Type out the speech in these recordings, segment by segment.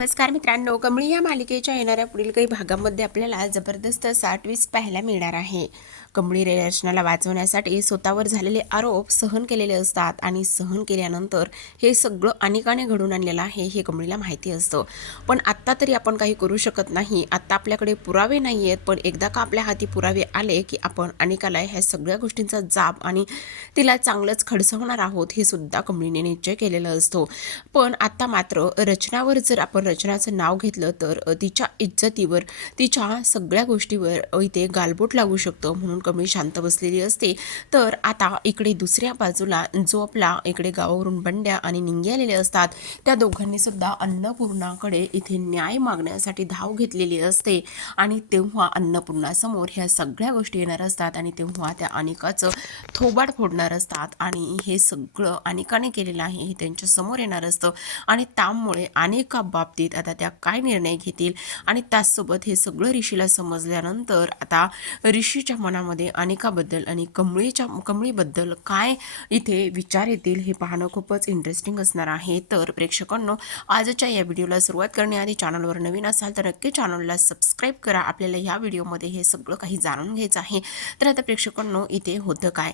नमस्कार मित्रांनो कमळी या मालिकेच्या येणाऱ्या पुढील काही भागामध्ये आपल्याला जबरदस्त असा ट्विस्ट पाहायला मिळणार आहे. कमळी रचनाला वाचवण्यासाठी स्वतःवर झालेले आरोप सहन केलेले असतात आणि सहन केल्यानंतर हे सगळं अनेकाने घडून आणलेलं आहे हे कमळीला माहिती असतं. पण आत्ता तरी आपण काही करू शकत नाही. आत्ता आपल्याकडे पुरावे नाही आहेत पण एकदा का आपल्या हाती पुरावे आले की आपण अनेकाला ह्या सगळ्या गोष्टींचा जाब आणि तिला चांगलंच खडसवणार आहोत हे सुद्धा कमळीने निश्चय केलेलं असतो. पण आत्ता मात्र रचनावर जर आपण रचनाचं नाव घेतलं तर तिच्या इज्जतीवर तिच्या सगळ्या गोष्टीवर इथे गालबोट लागू शकतं म्हणून कमी शांत बसलेली असते. तर आता इकडे दुसऱ्या बाजूला जो आपला इकडे गावावरून बंड्या आणि निंगे आलेले असतात. त्या दोघांनी सुद्धा अन्नपूर्णाकडे इथे न्याय मागण्यासाठी धाव घेतलेली असते. आणि तेव्हा अन्नपूर्णासमोर ह्या सगळ्या गोष्टी येणार असतात आणि तेव्हा त्या अनेकाचं थोबाड फोडणार असतात. आणि हे सगळं अनेकाने केलेलं आहे हे त्यांच्यासमोर येणार असतं. आणि त्यामुळे अनेका बाबतीत आता त्या काय निर्णय घेतील? आणि त्याचसोबत हे सगळं ऋषीला समजल्यानंतर आता ऋषीच्या मनामध्ये अनेकाबद्दल आणि कमळीच्या कमळीबद्दल काय इथे विचार येतील हे पाहणं खूपच इंटरेस्टिंग असणार आहे. तर प्रेक्षकांनो आजच्या या व्हिडिओला सुरुवात करण्याआधी चॅनलवर नवीन असाल तर नक्की चॅनलला सबस्क्राईब करा. आपल्याला या व्हिडिओमध्ये हे सगळं काही जाणून घ्यायचं आहे. तर आता प्रेक्षकांनो इथे होतं काय?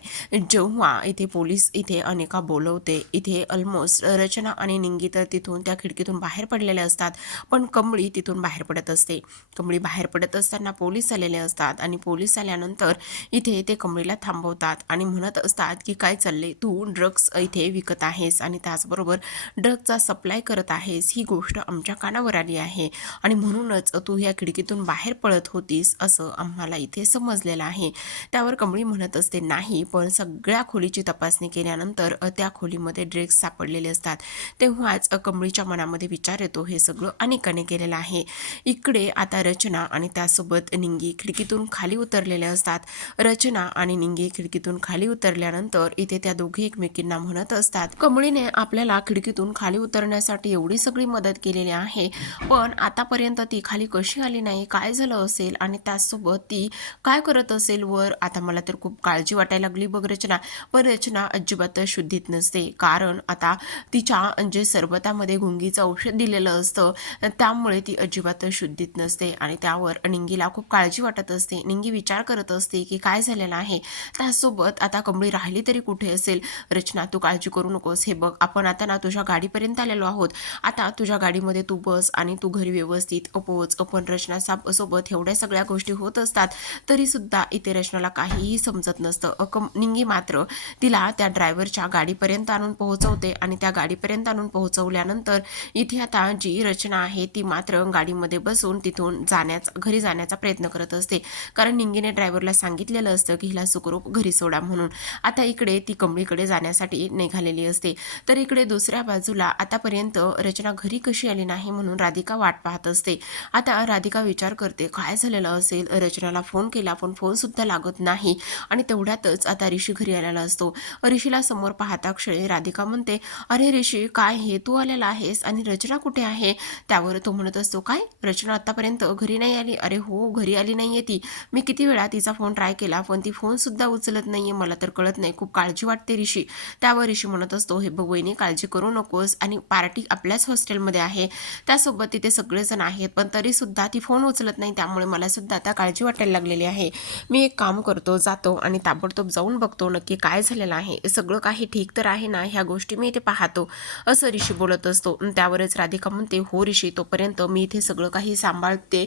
जेव्हा इथे पोलीस इथे अनेका बोलवते इथे ऑलमोस्ट रचना आणि निंगी तर तिथून त्या खिडकीतून बाहेर पडलेल्या असतात पण कमळी तिथून बाहेर पडत असते. कमळी बाहेर पडत असताना पोलीस आलेले असतात आणि पोलीस आल्यानंतर इथे ते कमळीला थांबवतात आणि म्हणत असतात की काय चालले तू ड्रग्स इथे विकत आहेस आणि त्याचबरोबर ड्रग्सचा सप्लाय करत आहेस. ही गोष्ट आमच्या कानावर आली आहे आणि म्हणूनच तू ह्या खिडकीतून बाहेर पळत होतीस असं आम्हाला इथे समजलेलं आहे. त्यावर कमळी म्हणत असते नाही पण सगळ्या खोलीची तपासणी केल्यानंतर त्या खोलीमध्ये ड्रग्स सापडलेले असतात. तेव्हाच कमळीच्या मनामध्ये विचार येतो. हे सगळं अनेकाने केलेलं आहे. इकडे आता रचना आणि त्यासोबत निंगी खिडकीतून खाली उतरलेल्या असतात. रचना आणि निंगे खिडकीतून खाली उतरल्यानंतर इथे त्या दोघे एकमेकींना म्हणत असतात कमळीने आपल्याला खिडकीतून खाली उतरण्यासाठी एवढी सगळी मदत केलेली आहे पण आतापर्यंत ती खाली कशी आली नाही काय झालं असेल आणि त्याचसोबत ती काय करत असेल वर? आता मला तर खूप काळजी वाटायला लागली बघ रचना. पण रचना अजिबात शुद्धीत नसते कारण आता तिच्या जे सरबतामध्ये गुंगीचं औषध दिलेलं असतं त्यामुळे ती अजिबात शुद्धीत नसते आणि त्यावर निंगीला खूप काळजी वाटत असते. निंगी विचार करत असते की काय झालेलं आहे? त्यासोबत आता कंबळी राहिली तरी कुठे असेल? रचना तू काळजी करू नकोस. हे बघ आपण आता ना तुझ्या गाडीपर्यंत आलेलो आहोत. आता तुझ्या गाडीमध्ये तू बस आणि तू घरी व्यवस्थित पोहोच आपण रचना साब सोबत एवढ्या सगळ्या गोष्टी होत असतात तरीसुद्धा इथे रचनाला काहीही समजत नसतं. अकम निंगी मात्र तिला त्या ड्रायव्हरच्या गाडीपर्यंत आणून पोहोचवते आणि त्या गाडीपर्यंत आणून पोहोचवल्यानंतर इथे आता जी रचना आहे ती मात्र गाडीमध्ये बसून तिथून जाण्याचा घरी जाण्याचा प्रयत्न करत असते. कारण निंगीने ड्रायव्हरला सांगितलेलं असतं की हिला सुखरूप घरी सोडा म्हणून. आता इकडे ती कमळीकडे जाण्यासाठी निघालेली असते. तर इकडे दुसऱ्या बाजूला आतापर्यंत रचना घरी कशी आली नाही म्हणून राधिका वाट पाहत असते. आता राधिका विचार करते काय झालेलं असेल रचनाला फोन केला पण फोनसुद्धा लागत नाही आणि तेवढ्यातच आता ऋषी घरी आलेला असतो. ऋषीला समोर पाहता क्षणी राधिका म्हणते अरे ऋषी काय हे? तू आलेला आहेस आणि रचना कुठे आहे त्यावर तो म्हणत असतो काय? रचना आतापर्यंत घरी नाही आली? अरे हो घरी आली नाहीये ती. मी किती वेळा तिचा फोन ट्राय केला पण ती फोनसुद्धा उचलत नाही आहे मला तर कळत नाही. खूप काळजी वाटते ऋषी. त्यावर ऋषी म्हणत असतो हे बघ काळजी करू नकोस. आणि पार्टी आपल्याच हॉस्टेलमध्ये आहे. त्यासोबत तिथे सगळेजण आहेत पण तरीसुद्धा ती फोन उचलत नाही. त्यामुळे मला सुद्धा आता काळजी वाटायला लागलेली आहे. मी एक काम करतो जातो आणि ताबडतोब जाऊन बघतो नक्की काय झालेलं आहे. सगळं काही ठीक तर आहे ना? ह्या गोष्टी मी इथे पाहतो. असं ऋषी बोलत असतो. त्यावरच राधिका म्हणते हो ऋषी तोपर्यंत मी इथे सगळं काही सांभाळते.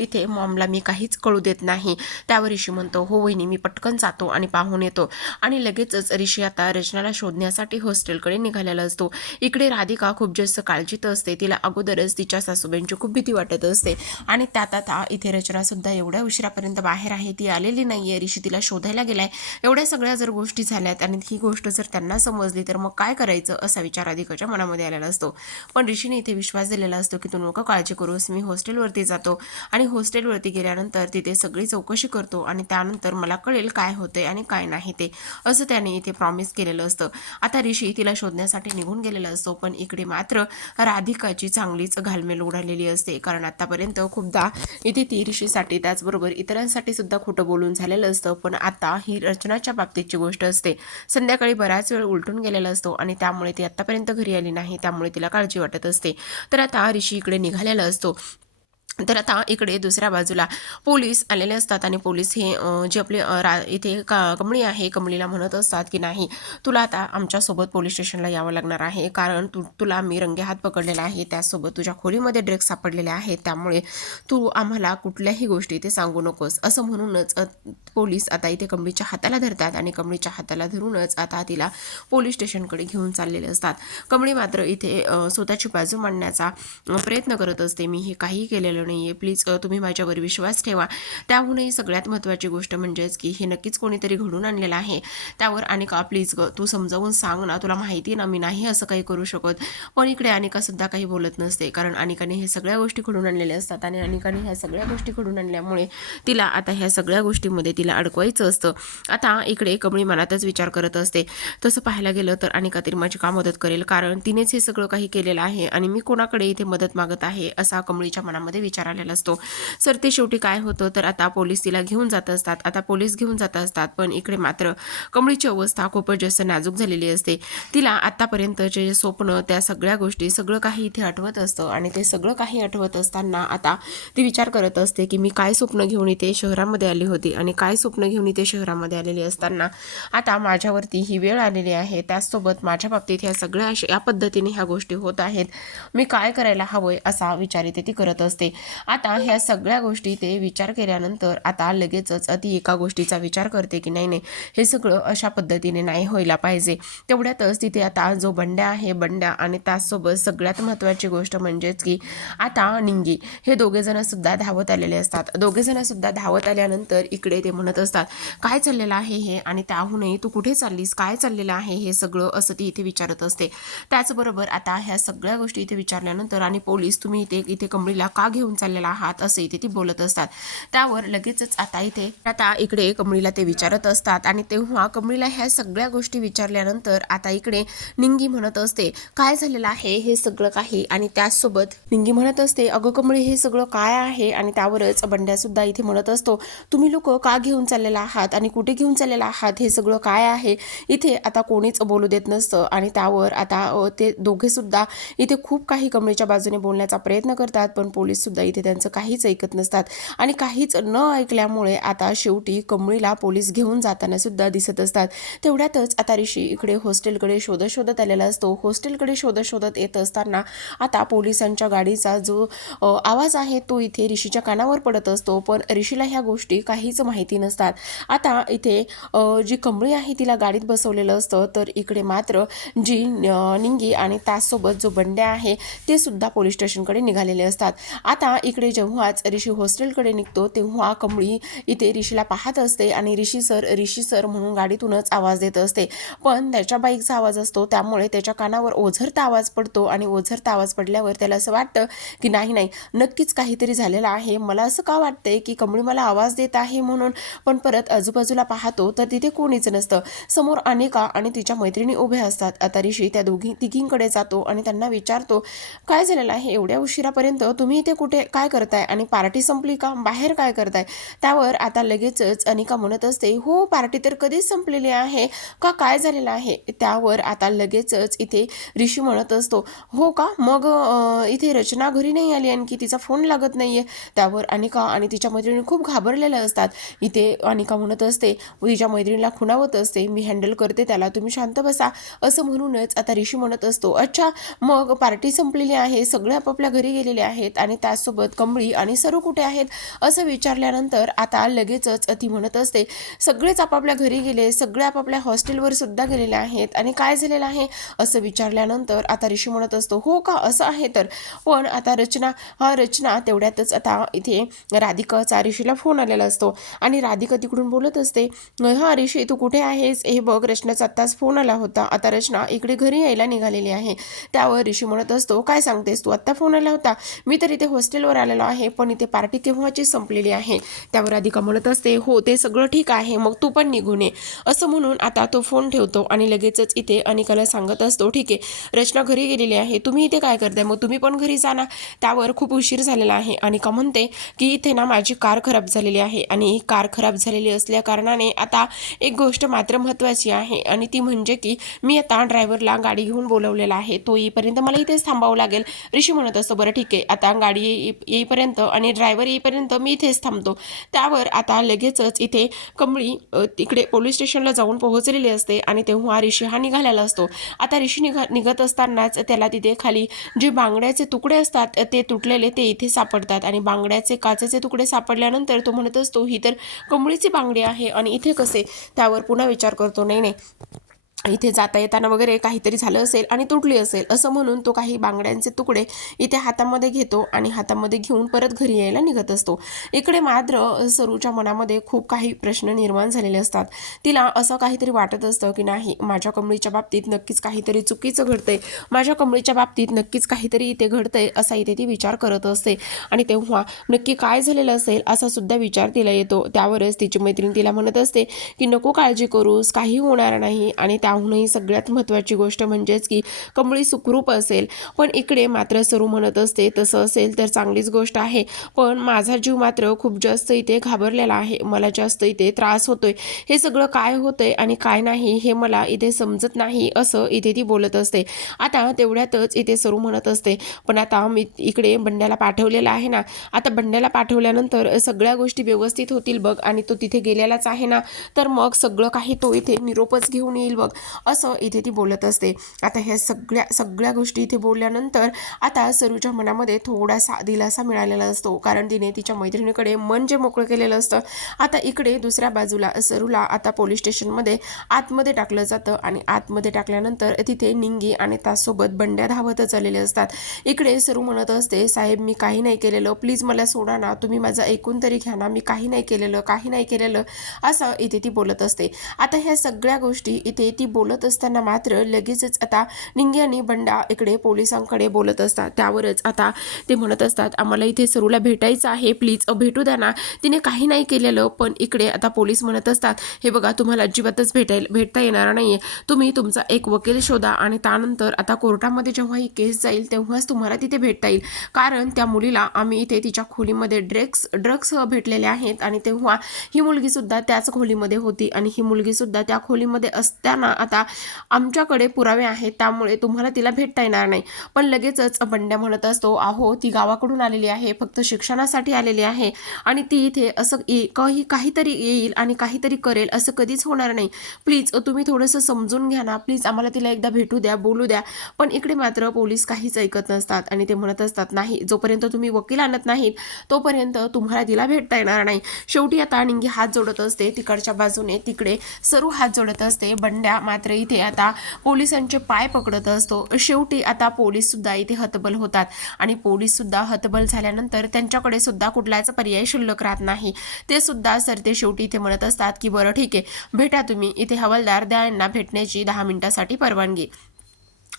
इथे मॉमला मी काहीच कळू देत नाही. त्यावर ऋषी म्हणतो हो वहिनी मी पटकन जातो आणि पाहून येतो. आणि लगेचच ऋषी आता रचनाला शोधण्यासाठी हॉस्टेलकडे निघालेला असतो. इकडे राधिका खूप जास्त काळजीत असते. तिला अगोदरच तिच्या सासूबाईंची खूप भीती वाटत असते. आणि त्यात आता इथे रचनासुद्धा एवढ्या उशिरापर्यंत बाहेर आहे ती आलेली नाही आहे ऋषी तिला शोधायला गेलाय. एवढ्या सगळ्या जर गोष्टी झाल्यात आणि ही गोष्ट जर त्यांना समजली तर मग काय करायचं असा विचार राधिकाच्या मनामध्ये आलेला असतो. पण ऋषीने इथे विश्वास दिलेला असतो की तू नका काळजी करूस मी हॉस्टेलवरती जातो. आणि हॉस्टेलवरती गेल्यानंतर तिथे सगळी चौकशी करतो आणि आणि त्यानंतर मला कळेल काय होतंय आणि काय नाही ते असं त्याने इथे प्रॉमिस केलेलं असतं. आता ऋषी तिला शोधण्यासाठी निघून गेलेला असतो पण इकडे मात्र राधिकाची चांगलीच घालमेल उडालेली असते. कारण आतापर्यंत खूपदा इथे ती ऋषीसाठी त्याचबरोबर इतरांसाठी सुद्धा खोटं बोलून झालेलं असतं पण आता ही रचनाच्या बाबतीतची गोष्ट असते. संध्याकाळी बराच वेळ उलटून गेलेला असतो आणि त्यामुळे ती आत्तापर्यंत घरी आली नाही त्यामुळे तिला काळजी वाटत असते. तर आता ऋषी इकडे निघालेला असतो. तर आता इकडे दुसऱ्या बाजूला पोलीस आलेले असतात आणि पोलीस हे जे आपले रा इथे का कमळी आहे कमळीला म्हणत असतात की नाही तुला आता आमच्यासोबत पोलीस स्टेशनला यावं लागणार आहे कारण तू तुला मी रंगे हात पकडलेला आहे त्यासोबत तुझ्या खोलीमध्ये ड्रेग सापडलेले आहेत त्यामुळे तू आम्हाला कुठल्याही गोष्टी इथे सांगू नकोस. असं म्हणूनच पोलीस आता इथे कमळीच्या हाताला धरतात आणि कमळीच्या हाताला धरूनच आता तिला पोलीस स्टेशनकडे घेऊन चाललेले असतात. कमळी मात्र इथे स्वतःची बाजू मांडण्याचा प्रयत्न करत असते. मी हे काही केलेलं नाही आहे प्लीज तुम्ही माझ्यावर विश्वास ठेवा. त्याहूनही सगळ्यात महत्त्वाची गोष्ट म्हणजेच की हे नक्कीच कोणीतरी घडून आणलेलं आहे. त्यावर अनिका प्लीज ग तू समजावून सांग ना. तुला माहिती आहे ना मी नाही असं काही करू शकत. पण इकडे अनिका सुद्धा काही बोलत नसते. कारण अनिकाने हे सगळ्या गोष्टी घडून आणलेल्या असतात आणि अनिकाने ह्या सगळ्या गोष्टी घडून आणल्यामुळे तिला आता ह्या सगळ्या गोष्टींमध्ये तिला अडकवायचं असतं. आता इकडे कमळी मनातच विचार करत असते. तसं पाहायला गेलं तर अनिका तरी माझी का मदत करेल? कारण तिनेच हे सगळं काही केलेलं आहे आणि मी कोणाकडे इथे मदत मागत आहे? असा कमळीच्या मनामध्ये विचार विचार आलेला असतो. सर ते शेवटी काय होतं? तर आता पोलीस तिला घेऊन जात असतात. आता पोलीस घेऊन जात असतात. पण इकडे मात्र कमळीची अवस्था खूपच जास्त नाजूक झालेली असते. तिला आत्तापर्यंतचे जे स्वप्न त्या सगळ्या गोष्टी सगळं काही इथे आठवत असतं. आणि ते सगळं काही आठवत असताना आता ती विचार करत असते की मी काय स्वप्न घेऊन इथे शहरामध्ये आली होती आणि काय स्वप्न घेऊन इथे शहरामध्ये आलेली असताना आता माझ्यावरती ही वेळ आलेली आहे. त्याचसोबत माझ्या बाबतीत ह्या सगळ्या या पद्धतीने ह्या गोष्टी होत आहेत. मी काय करायला हवंय असा विचार इथे ती करत असते. आता ह्या सगळ्या गोष्टी ते विचार केल्यानंतर आता लगेचच ती एका गोष्टीचा विचार करते की नाही नाही हे सगळं अशा पद्धतीने नाही व्हायला पाहिजे. तेवढ्यातच तिथे आता जो बंड्या आहे बंड्या आणि त्याचसोबत सगळ्यात महत्त्वाची गोष्ट म्हणजेच की आता निंगी हे दोघेजणं सुद्धा धावत आलेले असतात. दोघेजणं सुद्धा धावत आल्यानंतर इकडे ते म्हणत असतात काय चाललेलं आहे हे? आणि त्याहूनही तू कुठे चाललीस? काय चाललेलं आहे हे सगळं? असं ती इथे विचारत असते. त्याचबरोबर आता ह्या सगळ्या गोष्टी इथे विचारल्यानंतर आणि पोलीस तुम्ही इथे इथे कमळीला का घेऊन चाललेला आहात असे इथे ती बोलत असतात. त्यावर लगेचच आता इथे आता इकडे कमळीला ते विचारत असतात आणि तेव्हा कमळीला ह्या सगळ्या गोष्टी विचारल्यानंतर आता इकडे निंगी म्हणत असते काय झालेलं आहे हे सगळं काही? आणि त्याचसोबत निंगी म्हणत असते अगं कमळी हे सगळं काय आहे? आणि त्यावरच बंड्या सुद्धा इथे म्हणत असतो तुम्ही लोक का घेऊन चाललेला आहात आणि कुठे घेऊन चाललेला आहात? हे सगळं काय आहे? इथे आता कोणीच बोलू देत नसतं आणि त्यावर आता ते दोघे सुद्धा इथे खूप काही कमळीच्या बाजूने बोलण्याचा प्रयत्न करतात पण पोलीस सुद्धा इथे त्यांचं काहीच ऐकत नसतात. आणि काहीच न ऐकल्यामुळे आता शेवटी कमळीला पोलीस घेऊन जाताना सुद्धा दिसत असतात. तेवढ्यातच आता ऋषी इकडे हॉस्टेलकडे शोधत शोधत आलेला असतो. हॉस्टेलकडे शोधत शोधत येत असताना आता पोलिसांच्या गाडीचा जो आवाज आहे तो इथे ऋषीच्या कानावर पडत असतो. पण ऋषीला ह्या गोष्टी काहीच माहिती नसतात. आता इथे जी कमळी आहे तिला गाडीत बसवलेलं असतं. तर इकडे मात्र जी निंगी आणि त्याचसोबत जो बंड्या आहे ते सुद्धा पोलीस स्टेशनकडे निघालेले असतात. आता इकडे जेव्हाच ऋषी हॉस्टेलकडे निघतो तेव्हा कमळी इथे ऋषीला पाहत असते आणि ऋषी सर ऋषी सर म्हणून गाडीतूनच आवाज देत असते. पण त्याच्या बाईकचा आवाज असतो त्यामुळे त्याच्या कानावर ओझरता आवाज पडतो आणि ओझरता आवाज पडल्यावर त्याला असं वाटतं की नाही नाही नक्कीच काहीतरी झालेलं आहे. मला असं का वाटतंय की कमळी मला आवाज देत आहे म्हणून पण परत आजूबाजूला पाहतो तर तिथे कोणीच नसतं. समोर अनेका आणि तिच्या मैत्रिणी उभ्या असतात. आता ऋषी त्या दोघी तिघींकडे जातो आणि त्यांना विचारतो काय झालेलं आहे? एवढ्या उशिरापर्यंत तुम्ही इथे कुठे काय करताय? आणि पार्टी संपली का? बाहेर काय करताय? त्यावर आता लगेचच अनिका म्हणत असते हो पार्टी तर कधीच संपलेली आहे. का काय झालेलं आहे? त्यावर आता लगेचच इथे ऋषी म्हणत असतो हो का? मग इथे रचना घरी नाही आली आणखी? तिचा फोन लागत नाही आहे त्यावर अनिका आणि तिच्या मैत्रिणी खूप घाबरलेल्या असतात. इथे अनिका म्हणत असते तिच्या मैत्रिणीला खुणावत असते. मी हँडल करते त्याला. तुम्ही शांत बसा. असं म्हणूनच आता ऋषी म्हणत असतो अच्छा मग पार्टी संपलेली आहे. सगळे आपापल्या घरी गेलेले आहेत आणि त्यास त्याचसोबत कंबळी आणि सरू कुठे आहेत असं विचारल्यानंतर आता लगेचच ती म्हणत असते सगळेच आपापल्या घरी गेले सगळे आपापल्या हॉस्टेलवर सुद्धा गेलेले आहेत आणि काय झालेलं आहे? असं विचारल्यानंतर आता ऋषी म्हणत असतो हो का असं आहे तर. पण आता रचना हा रचना तेवढ्यातच आता इथे राधिकाचा ऋषीला फोन आलेला असतो आणि राधिका तिकडून बोलत असते हा ऋषी तू कुठे आहेस? हे बघ रचनाचा आत्ताच फोन आला होता. आता रचना इकडे घरी यायला निघालेली आहे. त्यावर ऋषी म्हणत असतो काय सांगतेस? तू आत्ता फोन आला होता? मी तर इथे हॉस्टेल हॉस्टेलवर आलेलो आहे पण इथे पार्टी केव्हाची संपलेली आहे? त्यावर राधिका म्हणत असते हो ते सगळं ठीक आहे मग तू पण निघून ये असं म्हणून आता तो फोन ठेवतो आणि लगेचच इथे अनिकाला सांगत असतो ठीक आहे रचना घरी गेलेली आहे तुम्ही इथे काय करताय? मग तुम्ही पण घरी जा ना. त्यावर खूप उशीर झालेला आहे. अनिका म्हणते की इथे ना माझी कार खराब झालेली आहे आणि ही कार खराब झालेली असल्या कारणाने आता एक गोष्ट मात्र महत्त्वाची आहे आणि ती म्हणजे की मी आता ड्रायव्हरला गाडी घेऊन बोलवलेला आहे. तो येईपर्यंत मला इथेच थांबावं लागेल. ऋषी म्हणत असतो बरं ठीक आहे आता गाडी येईपर्यंत आणि ड्रायव्हर येईपर्यंत मी इथेच थांबतो. त्यावर आता लगेचच इथे कमळी तिकडे पोलीस स्टेशनला जाऊन पोहोचलेली असते आणि तेव्हा ऋषी हा निघालेला असतो. आता ऋषी निघा निघत असतानाच त्याला तिथे खाली जे बांगड्याचे तुकडे असतात ते तुटलेले ते इथे सापडतात आणि बांगड्याचे काचेचे तुकडे सापडल्यानंतर तो म्हणत असतो ही तर कमळीची बांगडी आहे आणि इथे कसे? त्यावर पुन्हा विचार करतो नाही नाही. इथे जाता येताना वगैरे काहीतरी झालं असेल आणि तुटली असेल असं म्हणून तो काही बांगड्यांचे तुकडे इथे हातामध्ये घेतो आणि हातामध्ये घेऊन परत घरी यायला निघत असतो. इकडे मात्र सरूच्या मनामध्ये खूप काही प्रश्न निर्माण झालेले असतात. तिला असं काहीतरी वाटत असतं की नाही माझ्या कमळीच्या बाबतीत नक्कीच काहीतरी चुकीचं घडतंय माझ्या कमळीच्या बाबतीत नक्कीच काहीतरी इथे घडतंय असा इथे ती विचार करत असते. आणि तेव्हा नक्की काय झालेलं असेल असा सुद्धा विचार तिला येतो. त्यावरच तिची मैत्रीण तिला म्हणत असते की नको काळजी करूस काही होणार नाही. आणि त्या त्याहूनही सगळ्यात महत्त्वाची गोष्ट म्हणजेच की कमळी सुखरूप असेल. पण इकडे मात्र सरू म्हणत असते तसं असेल तर चांगलीच गोष्ट आहे. पण माझा जीव मात्र खूप जास्त इथे घाबरलेला आहे. मला जास्त इथे त्रास होतोय. हे सगळं काय होतंय आणि काय नाही हे मला इथे समजत नाही असं इथे ती बोलत असते. आता तेवढ्यातच इथे सरू म्हणत असते पण आता मी इकडे बंड्याला पाठवलेला आहे ना आता बंड्याला पाठवल्यानंतर सगळ्या गोष्टी व्यवस्थित होतील बघ आणि तो तिथे गेलेलाच आहे ना तर मग सगळं काही तो इथे निरोपच घेऊन येईल बघ. असं इथे ती बोलत असते. आता ह्या सगळ्या सगळ्या गोष्टी इथे बोलल्यानंतर आता सरूच्या मनामध्ये थोडासा दिलासा मिळालेला असतो. कारण तिने तिच्या मैत्रिणीकडे मन जे मोकळं केलेलं असतं आता इकडे दुसऱ्या बाजूला सरूला आता पोलीस स्टेशनमध्ये आतमध्ये टाकलं जातं आणि आतमध्ये टाकल्यानंतर तिथे निंगी आणि त्यासोबत बंड्या धावतच आलेले असतात. इकडे सरू म्हणत असते साहेब मी काही नाही केलेलं. प्लीज मला सोडा ना. तुम्ही माझं ऐकून तरी घ्या ना. मी काही नाही केलेलं काही नाही केलेलं. असं इथे ती बोलत असते. आता ह्या सगळ्या गोष्टी इथे ती बोलत असताना मात्र लगेचच आता निंगे आणि बंडा इकडे पोलिसांकडे बोलत असतात. त्यावरच आता ते म्हणत असतात आम्हाला इथे सरूला भेटायचं आहे. प्लीज भेटू द्या ना. तिने काही नाही केलेलं पण इकडे आता पोलीस म्हणत असतात हे बघा तुम्हाला अजिबातच भेटायला भेटता येणार नाहीये. तुम्ही तुमचा एक वकील शोधा आणि त्यानंतर आता कोर्टामध्ये जेव्हा ही केस जाईल तेव्हाच तुम्हाला तिथे भेटता येईल. कारण त्या मुलीला आम्ही इथे तिच्या खोलीमध्ये ड्रग्स ड्रग्स भेटलेले आहेत आणि तेव्हा ही मुलगीसुद्धा त्याच खोलीमध्ये होती आणि ही मुलगीसुद्धा त्या खोलीमध्ये असताना आता आमच्याकडे पुरावे आहेत त्यामुळे तुम्हाला तिला भेटता येणार नाही. पण लगेचच बंड्या म्हणत असतो अहो ती गावाकडून आलेली आहे फक्त शिक्षणासाठी आलेली आहे आणि ती इथे असं काही काहीतरी येईल आणि काहीतरी करेल असं कधीच होणार नाही. प्लीज तुम्ही थोडंसं समजून घ्या ना. प्लीज आम्हाला तिला एकदा भेटू द्या बोलू द्या. पण इकडे मात्र पोलीस काहीच ऐकत नसतात आणि ते म्हणत असतात नाही जोपर्यंत तुम्ही वकील आणत नाहीत तोपर्यंत तुम्हाला तिला भेटता येणार नाही. शेवटी आता निंगी हात जोडत असते तिकडच्या बाजूने तिकडे सरू हात जोडत असते बंड्या मात्र इथे आता पोलिसांचे पाय पकडत असतो. शेवटी आता पोलीस सुद्धा इथे हतबल होतात. आणि पोलीस सुद्धा हतबल झाल्यानंतर त्यांच्याकडे सुद्धा कुठलाच पर्याय शिल्लक राहत नाही. ते सुद्धा सरते शेवटी इथे म्हणत असतात की बरं ठीक आहे. भेटा तुम्ही. इथे हवालदार द्या यांना भेटण्याची दहा मिनिटासाठी परवानगी.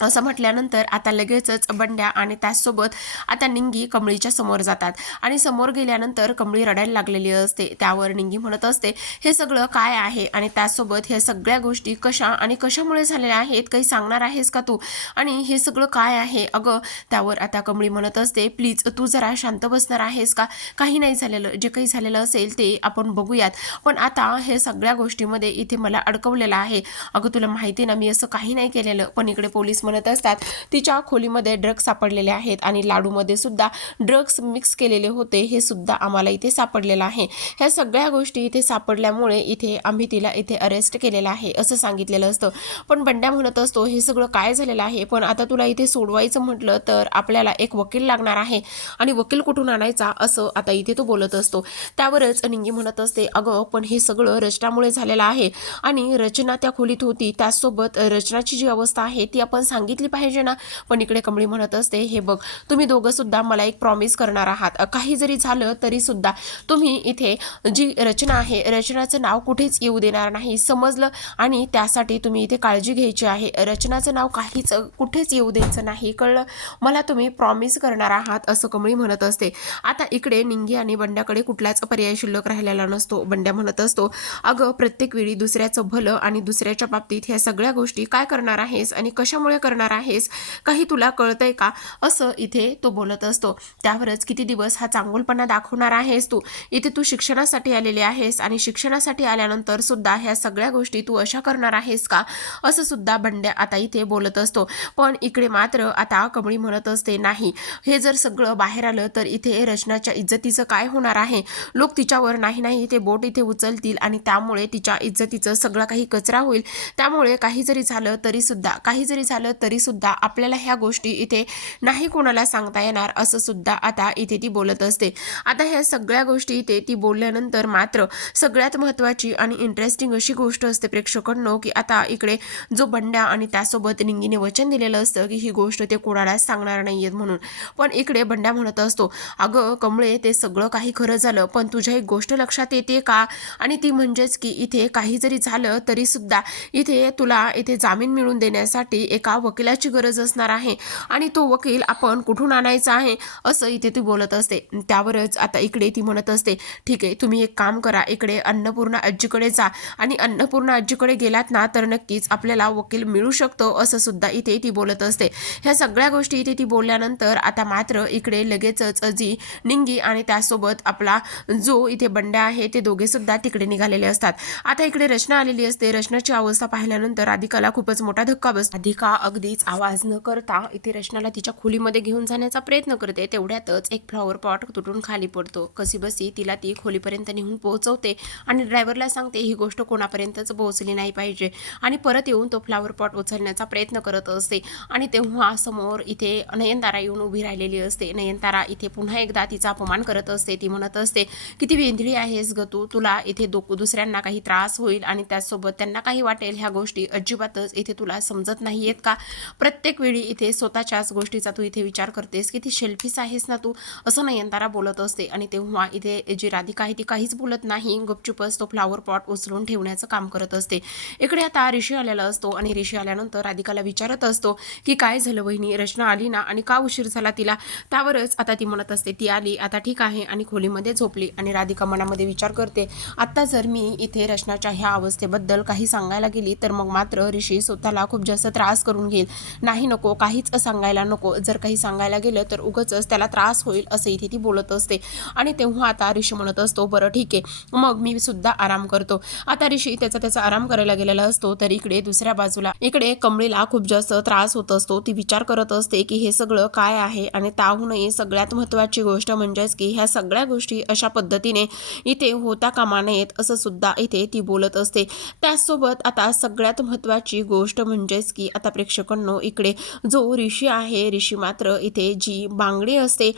असं म्हटल्यानंतर आता लगेचच बंड्या आणि त्याचसोबत आता निंगी कमळीच्या समोर जातात. आणि समोर गेल्यानंतर कमळी रडायला लागलेली असते. त्यावर निंगी म्हणत असते हे सगळं काय आहे? आणि त्याचसोबत ह्या सगळ्या गोष्टी कशा आणि कशामुळे झालेल्या आहेत? काही सांगणार आहेस का तू? आणि हे सगळं काय आहे? अगं त्यावर आता कमळी म्हणत असते प्लीज तू जरा शांत बसणार आहेस का? काही नाही झालेलं. जे काही झालेलं असेल ते आपण बघूयात. पण आता हे सगळ्या गोष्टीमध्ये इथे मला अडकवलेलं आहे. अगं तुला माहिती ना मी असं काही नाही केलेलं. पण इकडे पोलीस म्हणत असतात. तिच्या खोलीमध्ये ड्रग्स सापडलेले आहेत आणि लाडूमध्ये सुद्धा ड्रग्स मिक्स केलेले होते हे सुद्धा आम्हाला इथे सापडलेलं आहे. ह्या सगळ्या गोष्टी इथे सापडल्यामुळे इथे आम्ही तिला इथे अरेस्ट केलेलं आहे असं सांगितलेलं असतं. पण बंड्या म्हणत असतो हे सगळं काय झालेलं आहे? पण आता तुला इथे सोडवायचं म्हटलं तर आपल्याला एक वकील लागणार आहे आणि वकील कुठून आणायचा? असं आता इथे तो बोलत असतो. त्यावरच निंगी म्हणत असते अगं पण हे सगळं रचनामुळे झालेलं आहे आणि रचना त्या खोलीत होती. त्याचसोबत रचनाची जी अवस्था आहे ती आपण सांग सांगितली पाहिजे ना? पण इकडे कमळी म्हणत असते हे बघ तुम्ही दोघं सुद्धा मला एक प्रॉमिस करणार आहात. काही जरी झालं तरी सुद्धा तुम्ही इथे जी रचना आहे रचनाचं नाव कुठेच येऊ देणार नाही. समजलं? आणि त्यासाठी तुम्ही इथे काळजी घ्यायची आहे. रचनाचं नाव काहीच कुठेच येऊ द्यायचं नाही. कळलं? मला तुम्ही प्रॉमिस करणार आहात असं कमळी म्हणत असते. आता इकडे निंगी आणि बंड्याकडे कुठलाच पर्याय शिल्लक राहिलेला नसतो. बंड्या म्हणत असतो अगं प्रत्येक वेळी दुसऱ्याचं भलं आणि दुसऱ्याच्या बाबतीत ह्या सगळ्या गोष्टी काय करणार आहेस आणि कशामुळे करणार आहेस? काही तुला कळतंय का? असं इथे तो बोलत असतो. त्यावरच किती दिवस हा चांगुलपणा दाखवणार आहेस तू? इथे तू शिक्षणासाठी आलेली आहेस आणि शिक्षणासाठी आल्यानंतर सुद्धा ह्या सगळ्या गोष्टी तू अशा करणार आहेस का? असं सुद्धा बंड्या आता इथे बोलत असतो. पण इकडे मात्र आता कमळी म्हणत असते नाही. हे जर सगळं बाहेर आलं तर इथे रचनाच्या इज्जतीचं काय होणार आहे? लोक तिच्यावर नाही नाही ते बोट इथे उचलतील आणि त्यामुळे तिच्या इज्जतीचं सगळं काही कचरा होईल. त्यामुळे काही जरी झालं तरी सुद्धा काही जरी झालं तरी सुद्धा आपल्याला ह्या गोष्टी इथे नाही कोणाला सांगता येणार असं सुद्धा आता इथे ती बोलत असते. आता ह्या सगळ्या गोष्टी इथे ती बोलल्यानंतर मात्र सगळ्यात महत्त्वाची आणि इंटरेस्टिंग अशी गोष्ट असते प्रेक्षकांनो की आता इकडे जो बंड्या आणि त्यासोबत निंगीने वचन दिलेलं असतं की ही गोष्ट ते कोणालाच सांगणार नाही आहेत म्हणून. पण इकडे बंड्या म्हणत असतो अगं कमळे ते सगळं काही खरं झालं पण तुझ्या एक गोष्ट लक्षात येते का? आणि ती म्हणजेच की इथे काही जरी झालं तरीसुद्धा इथे तुला इथे जामीन मिळवून देण्यासाठी एका वकिलाची गरज असणार आहे आणि तो वकील आपण कुठून आणायचा आहे असं इथे ती बोलत असते. त्यावरच आता इकडे ती म्हणत असते ठीक आहे तुम्ही एक काम करा इकडे अन्नपूर्णा आजीकडे जा. आणि अन्नपूर्णा आजीकडे गेलात ना तर नक्कीच आपल्याला वकील मिळू शकतो असं सुद्धा इथे ती बोलत असते. ह्या सगळ्या गोष्टी इथे ती बोलल्यानंतर आता मात्र इकडे लगेचच अजी निंगी आणि त्यासोबत आपला जो इथे बंड्या आहे ते दोघे सुद्धा तिकडे निघालेले असतात. आता इकडे रचना आलेली असते. रचनाची अवस्था पाहिल्यानंतर राधिकाला खूपच मोठा धक्का बस राधिका अगदीच आवाज न करता इथे रचनाला तिच्या खोलीमध्ये घेऊन जाण्याचा प्रयत्न करते. तेवढ्यातच एक फ्लॉवर पॉट तुटून खाली पडतो. कशी बसी तिला ती खोलीपर्यंत नेऊन पोहोचवते आणि ड्रायव्हरला सांगते ही गोष्ट कोणापर्यंतच पोहोचली नाही पाहिजे. आणि परत येऊन तो फ्लॉवर पॉट उचलण्याचा प्रयत्न करत असते. आणि तेव्हा समोर इथे नयनतारा येऊन उभी राहिलेली असते. नयनतारा इथे पुन्हा एकदा तिचा अपमान करत असते. ती म्हणत असते किती वेंधळी आहेस ग तू. तुला इथे दो दुसऱ्यांना काही त्रास होईल आणि त्याचसोबत त्यांना काही वाटेल. ह्या गोष्टी अजिबातच इथे तुला समजत नाही आहेत का? प्रत्येक वेळी इथे स्वतःच्याच गोष्टीचा तू इथे विचार करतेस की ती शेल्फीस आहेस ना तू? असं नयनतारा बोलत असते. आणि तेव्हा इथे जी राधिका आहे ती काहीच बोलत नाही. गुपचुपच तो फ्लावर पॉट उचलून ठेवण्याचं काम करत असते. इकडे आता ऋषी आलेला असतो आणि ऋषी आल्यानंतर राधिकाला विचारत असतो की काय झालं वहिनी? रचना आली ना? आणि का उशीर झाला तिला? त्यावरच आता ती म्हणत असते ती आली. आता ठीक आहे. आणि खोलीमध्ये झोपली. आणि राधिका मनामध्ये विचार करते आत्ता जर मी इथे रचनाच्या ह्या अवस्थेबद्दल काही सांगायला गेली तर मग मात्र ऋषी स्वतःला खूप जास्त त्रास करून घेईल नाही नको काहीच सांगायला नको. जर काही सांगायला गेलं तर उगच त्याला त्रास होईल असं इथे ती बोलत असते. आणि तेव्हा आता ऋषी म्हणत असतो बरं ठीक आहे. मग मी सुद्धा आराम करतो. आता ऋषी त्याचा त्याचा आराम करायला गेलेला असतो तर इकडे दुसऱ्या बाजूला इकडे कमळीला खूप जास्त त्रास होत असतो. ती विचार करत असते की हे सगळं काय आहे आणि त्याहूनही सगळ्यात महत्त्वाची गोष्ट म्हणजेच की ह्या सगळ्या गोष्टी अशा पद्धतीने इथे होता कामा नयेत असं सुद्धा इथे ती बोलत असते. त्याचसोबत आता सगळ्यात महत्त्वाची गोष्ट म्हणजेच की आता प्रेक्षक प्रेक्षकांनो इकडे जो ऋषी आहे ऋषी मात्र इथे जी बांगडी असते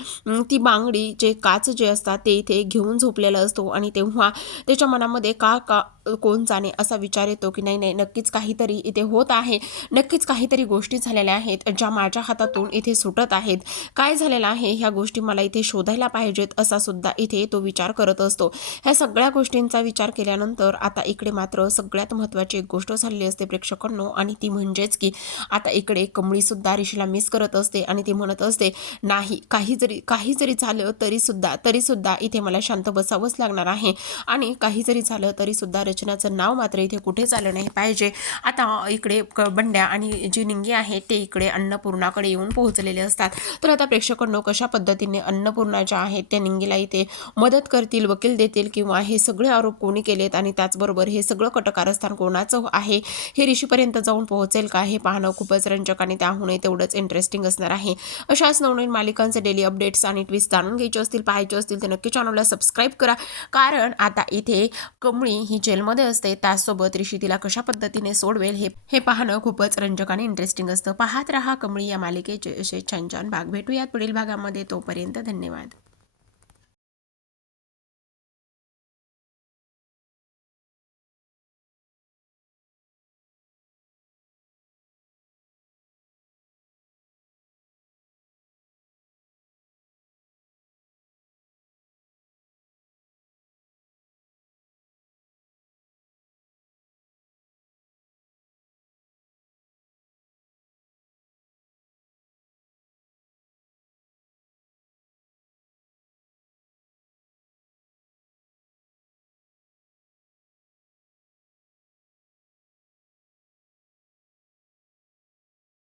ती बांगडी जे काच जे असतात ते इथे घेऊन झोपलेला असतो. आणि तेव्हा त्याच्या मनामध्ये का का कोण जाणे असा विचार येतो की नाही नाही नक्कीच काहीतरी इथे होत आहे. नक्कीच काहीतरी गोष्टी झालेल्या आहेत ज्या माझ्या हातातून इथे सुटत आहेत. काय झालेलं आहे ह्या गोष्टी मला इथे शोधायला पाहिजेत असा सुद्धा इथे तो विचार करत असतो. ह्या सगळ्या गोष्टींचा विचार केल्यानंतर आता इकडे मात्र सगळ्यात महत्त्वाची एक गोष्ट झालेली असते प्रेक्षकांनो आणि ती म्हणजेच की आता इकडे कमळीसुद्धा ऋषीला मिस करत असते आणि ती म्हणत असते नाही काही जरी काही जरी झालं तरीसुद्धा तरीसुद्धा इथे मला शांत बसावंच लागणार आहे. आणि काही जरी झालं तरीसुद्धा रचनाचं नाव मात्र इथे कुठेच आलं नाही पाहिजे. आता इकडे क बंड्या आणि जी निंगी आहे ते इकडे अन्नपूर्णाकडे येऊन पोहोचलेले असतात. तर आता प्रेक्षकांनो कशा पद्धतीने अन्नपूर्णा ज्या आहेत त्या निंगीला इथे मदत करतील वकील देतील किंवा हे सगळे आरोप कोणी केलेत आणि त्याचबरोबर हे सगळं कटकारस्थान कोणाचं आहे हे ऋषीपर्यंत जाऊन पोहोचेल का हे पाहणं खूपच रंजक आणि त्याहूनही तेवढंच इंटरेस्टिंग असणार आहे. अशाच नवनवीन मालिकांचे डेली अपडेट्स आणि ट्विस्ट जाणून घ्यायचे असतील पाहायचे असतील तर नक्की चॅनलला सबस्क्राईब करा. कारण आता इथे कमळी ही जेलमध्ये असते त्याचसोबत ऋषी तिला कशा पद्धतीने सोडवेल हे हे पाहणं खूपच रंजक आणि इंटरेस्टिंग असतं. पाहत रहा कमळी या मालिकेचे असे छान छान भाग. भेटूयात पुढील भागामध्ये. तोपर्यंत धन्यवाद.